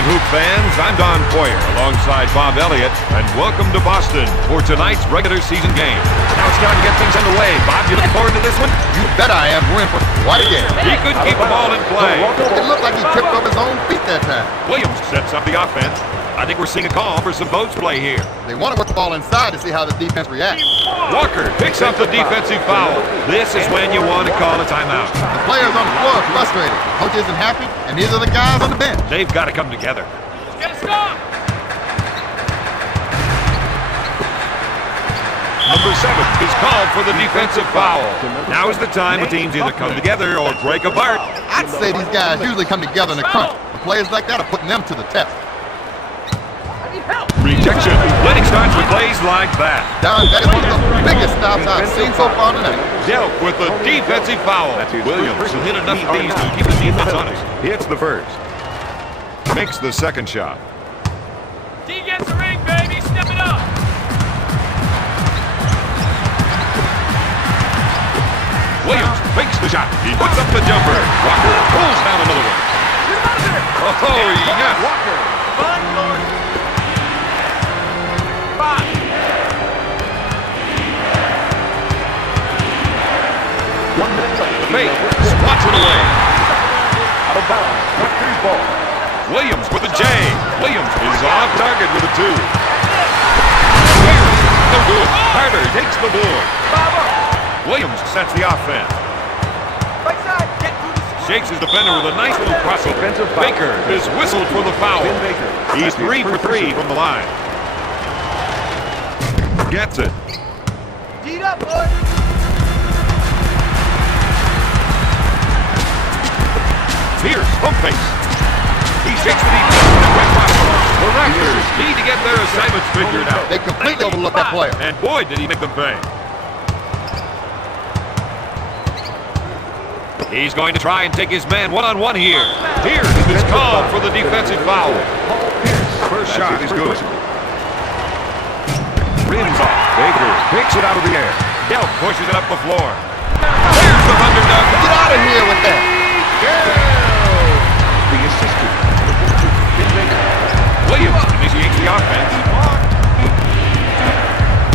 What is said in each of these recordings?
evening, Hoop fans. I'm Don Poyer alongside Bob Elliott, and welcome to Boston for tonight's regular season game. Now it's time to get things underway. Bob, you looking forward to this one? You bet I am. We're in for quite a game. He couldn't keep the ball in play. It looked like he tripped over his own feet that time. Williams sets up the offense. I think we're seeing a call for some post play here. They want to work the ball inside to see how the defense reacts. Walker picks up the defensive foul. This is when you want to call a timeout. The players on the floor are frustrated. Coach isn't happy, and neither are the guys on the bench. They've got to come together. Get a stop! Number 7 is called for the defensive foul. Now is the time the teams either come together or break apart. I'd say these guys usually come together in a crunch. The players like that are putting them to the test. Rejection. Winning starts with plays like that. Don, that is one of the biggest stops I've seen so far tonight. Dealt with a defensive foul. Williams will hit enough of these to keep the defense honest. Hits the first. Makes the second shot. D gets the ring, baby. Step it up. Williams fakes the shot. He puts up the jumper. Walker pulls down another one. Oh, yes. Walker. Fun, Lord. 5. Fake. Swats it away. Out of bounds. Raptors ball. Williams with a J. Williams is off target with a 2. No good. Carter takes the board. Williams sets the offense. Right side. Get through the Shakes his defender with a nice little crossover. Baker is whistled for the foul. He's 3 for 3 from the line. Gets it. Deed up, boy. Pierce, home face. He shakes the defense with a quick pass. The Raptors need to get their assignments figured out. They completely overlooked that player. And boy, did he make them pay. He's going to try and take his man one-on-one here. Pierce is called for the defensive foul. First shot is good. Rims off. Baker picks it out of the air. Delp pushes it up the floor. There's the Thunder Dunk. Get out of here with that. The assistant. Williams initiates the offense.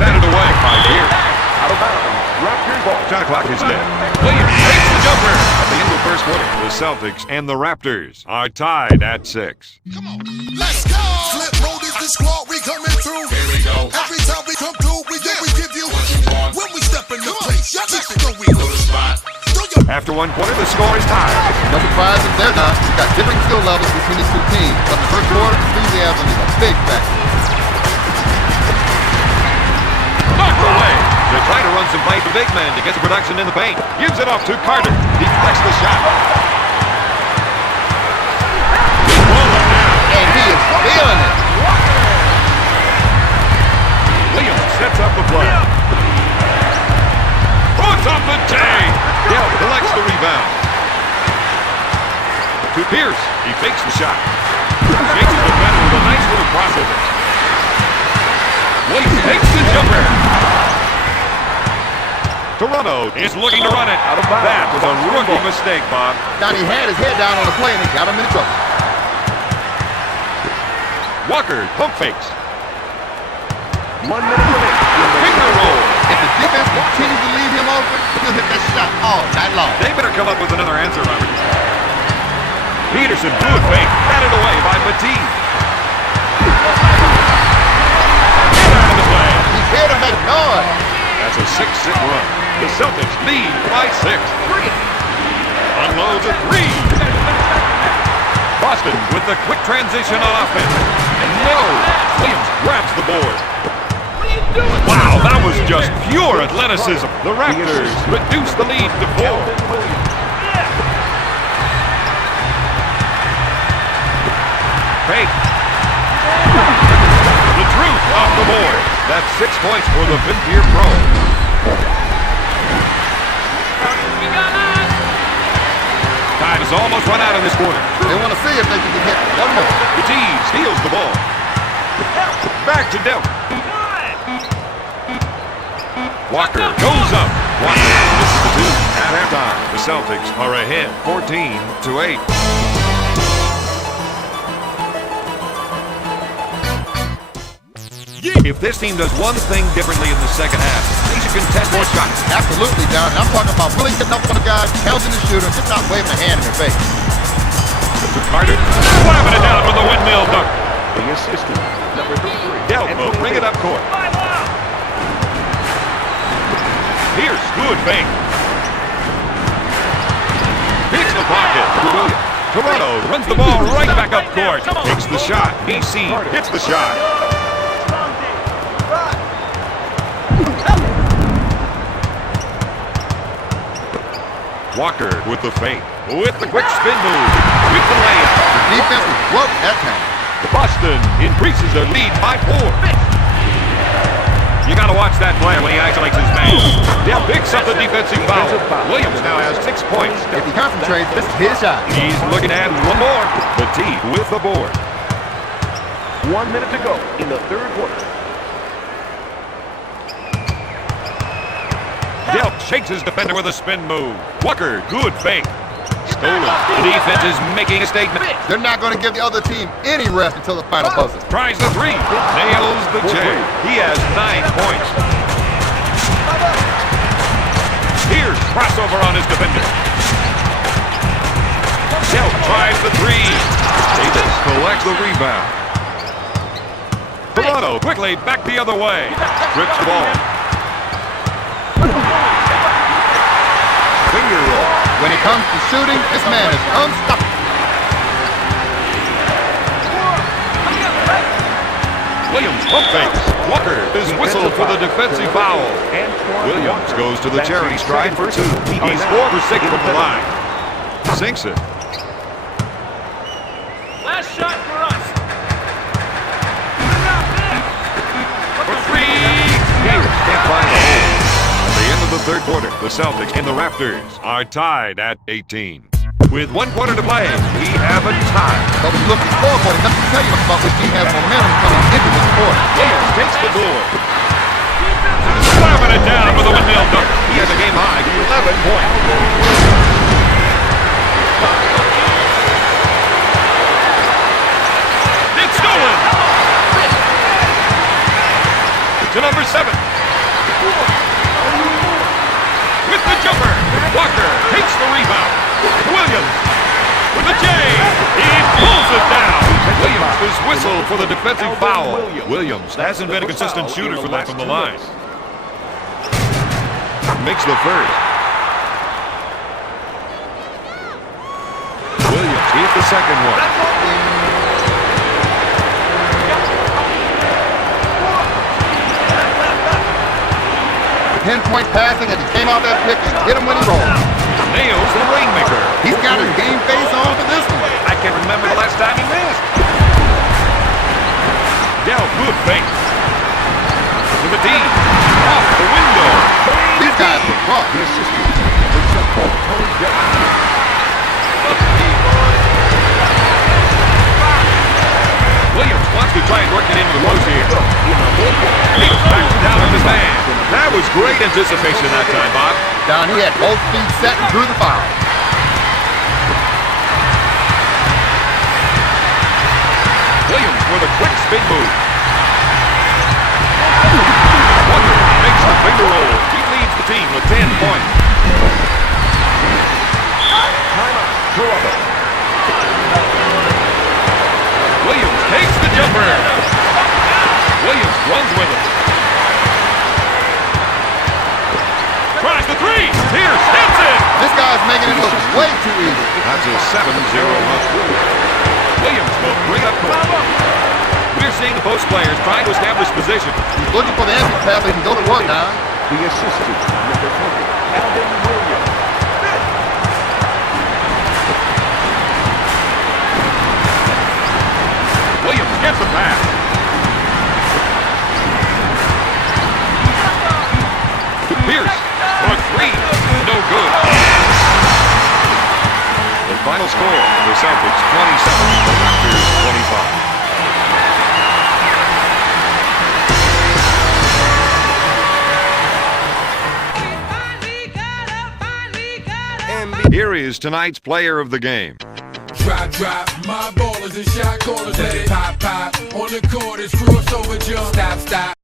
Batted away by Pierce. Out of bounds. Raptors ball. Shot clock is dead. Williams takes the jumper. At the end of the first quarter, the Celtics and the Raptors are tied at 6. Come on, let's go! Flip mode is the squad, we coming through. Here we go. Every time we come through, we give you when we step in the place. Y'all just know we know the spot. After 1 quarter, the score is tied. No surprise if they're not. We've got different skill levels between these two teams. But the first quarter, enthusiasm is a big factor. Knocked away. They're trying to run some play to big man to get the production in the paint. Gives it off to Carter. Deflects the shot. He's rolling now. And he is feeling it. Williams sets up the play. Puts off the J. Dell collects the rebound. To Pierce. He fakes the shot. Shakes the defender with a nice little crossover. Williams takes the jumper. Toronto is looking to run it. That was a rookie mistake, Bob. Donnie had his head down on the play and it got him into trouble. Walker pump fakes. 1 minute remaining. Finger roll. If the defense continues to leave him open, he'll hit that shot all night long. They better come up with another answer, Robert. Peterson, good fake. Batted away by Petit. Get out of the way. He's here to make noise. That's a 6-6 run. The Celtics lead by 6. Unloads a 3. Boston with the quick transition on offense. And no, Williams grabs the board. Wow, that was just pure athleticism. The Raptors reduce the lead to 4. Fake. The truth off the board. That's 6 points for the fifth-year pro. Time is almost run out in this quarter. They want to see if they can get hit one more. Petit steals the ball. Back to Delp. Walker goes up. Walker misses the 2. At halftime, the Celtics are ahead 14-8. If this team does one thing differently in the second half, they should contest more shots. Absolutely, John. I'm talking about really getting up on the guy, counting the shooter, just not waving a hand in their face. To Carter, slamming it down with a windmill dunk. The assistant, number 33. Delp will bring it up court. Here's good fake. Hits the pocket. Toronto runs the ball right back up court. Takes the shot. BC hits the shot. Walker with the fake. With the quick spin move. With the layup. The defense was broke that time. Boston increases their lead by 4. You gotta watch that player when he isolates his man. Dell picks up the defensive foul. Williams now has 6 points. If he concentrates, this is his shot. He's looking to add one more. The T with the board. 1 minute to go in the third quarter. Delp shakes his defender with a spin move. Walker, good fake. Stolen. The defense is making a statement. They're not going to give the other team any rest until the final buzzer. Tries the 3. Nails the J. He has 9 points. Here's crossover on his defender. Delp tries the 3. Davis collects the rebound. Toronto quickly back the other way. Strips the ball. Finger roll. When it comes to shooting, this man is unstoppable. Williams pump fakes. Walker is whistled for the defensive foul. Williams goes to the charity stride for 2. He's 4 for 6 from the line. Sinks it. Last shot for us. For 3. Davis can't find the hole. At the end of the third quarter, the Celtics and the Raptors are tied at 18. With 1 quarter to play, we have a tie. But when you look at the scoreboard, it doesn't tell you much about which team has momentum coming into this quarter. Williams takes the board. Slamming it down with a windmill dunk. He has a game-high 11 points. It's stolen. To number 7. With the jumper. Walker takes the rebound. Williams with the J. He pulls it down. Williams is whistled for the defensive foul. Williams hasn't been a consistent shooter from the line. Makes the first. Williams hits the second one. 10-point passing, and he came out that pick and hit him when he rolled. Nails the rainmaker. He's got his game face on for this one. I can't remember the last time he missed. Dell, good fake. To the D. Off the window. These guys were rough. Williams wants to try and work it into the post here. He backs down on his man. That was great anticipation that time, Bob. Down, he had both feet set and drew the foul. Williams with a quick spin move. Walker makes the finger roll. He leads the team with 10 points. Timeout. Toronto. Williams takes the jumper. Williams runs with it. Tries the 3. Pierce hits it. This guy's making it look way too easy. That's a 7-0 run. Williams will bring up court. We're seeing the post players trying to establish position. He's looking for the empty pass so he can go to work now. The assistant, number 20, Alvin Williams. Williams gets the pass. Pierce for 3. No good. The final score, the Celtics 27, the Raptors 25. Here is tonight's player of the game. Drop, my ballers and shot callers, let it pop. On the court, it's crossover jump. Stop.